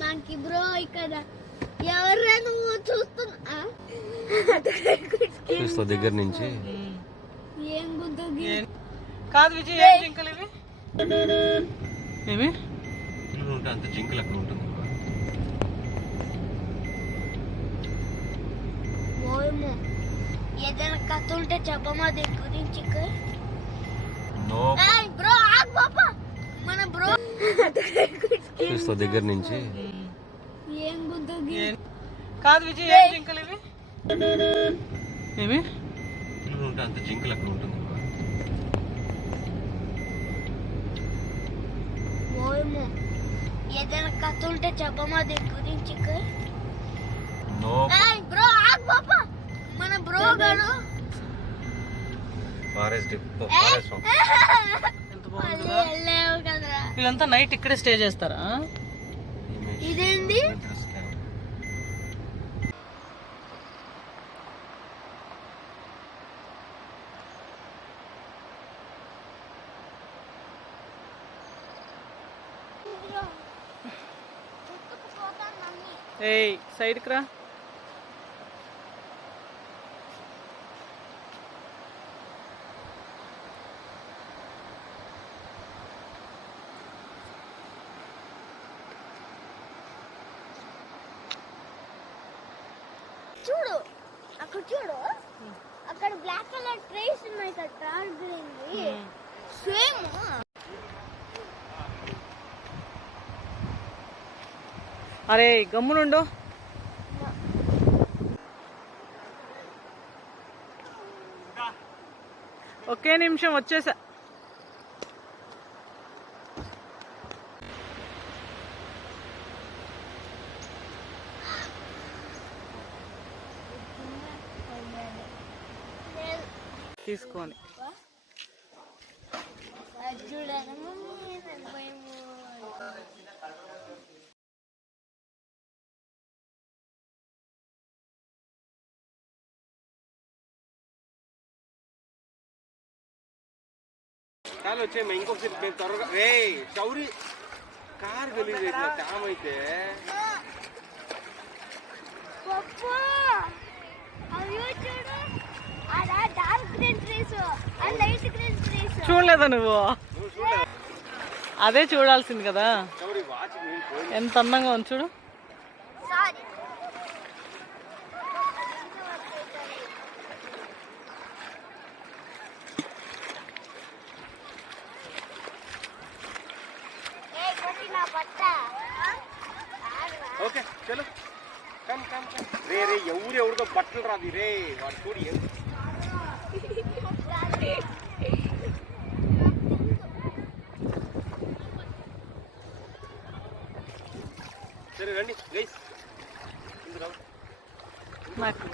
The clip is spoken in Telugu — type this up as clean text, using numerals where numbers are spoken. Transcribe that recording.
మాకి బ్రో ఇక్కడ ఎవరు నువ్వు చూస్తున్నా దగ్గర నుంచి ఏం గుద్దు కాదు విజయ్, ఏం జింకలు ఇవి? ఏమి అంత జింకలు అక్కడ ఉంటుంది. ఏదైనా కథ ఉంటే చెప్పమా దీని గురించి బ్రో మన బ్రో దగ్గర నుంచి ఏం గుద్దు కాదు విజయ్, ఏం జింకలు ఇవి? ఏమి అంత జింకలు అక్కడ ఉంటుంది. ఏదైనా కథ ఉంటే చెప్పమా దీని గురించి బ్రో మన బ్రో గారు వీళ్ళంతా నైట్ ఇక్కడే స్టే చేస్తారా? ఇదేంది ఏయ్ సైడ్కి రా. చూడు అక్కడ చూడు, అక్కడ బ్లాక్ కలర్ ట్రేస్ ఉన్నాయి కదా, డార్క్ గ్రీన్ సేమ్. అరే గమ్మునుండు. ఒకే నిమిషం వచ్చేసా. తీసుకొని చాలు వచ్చే ఇంకొకటి మేము త్వరగా రే చౌరి కార్ గలీజ్ అయిపోయింది. టామ్ అయితే చూడలేదా నువ్వు? అదే చూడాల్సింది కదా. ఎంత అందంగా ఉంది చూడు. ఓకే చలో కమ్ కమ్ కమ్. రే రే ఎవరితో బట్టలు రాదు రే, వాడు చూడు. సరే రండి గైస్. నాకు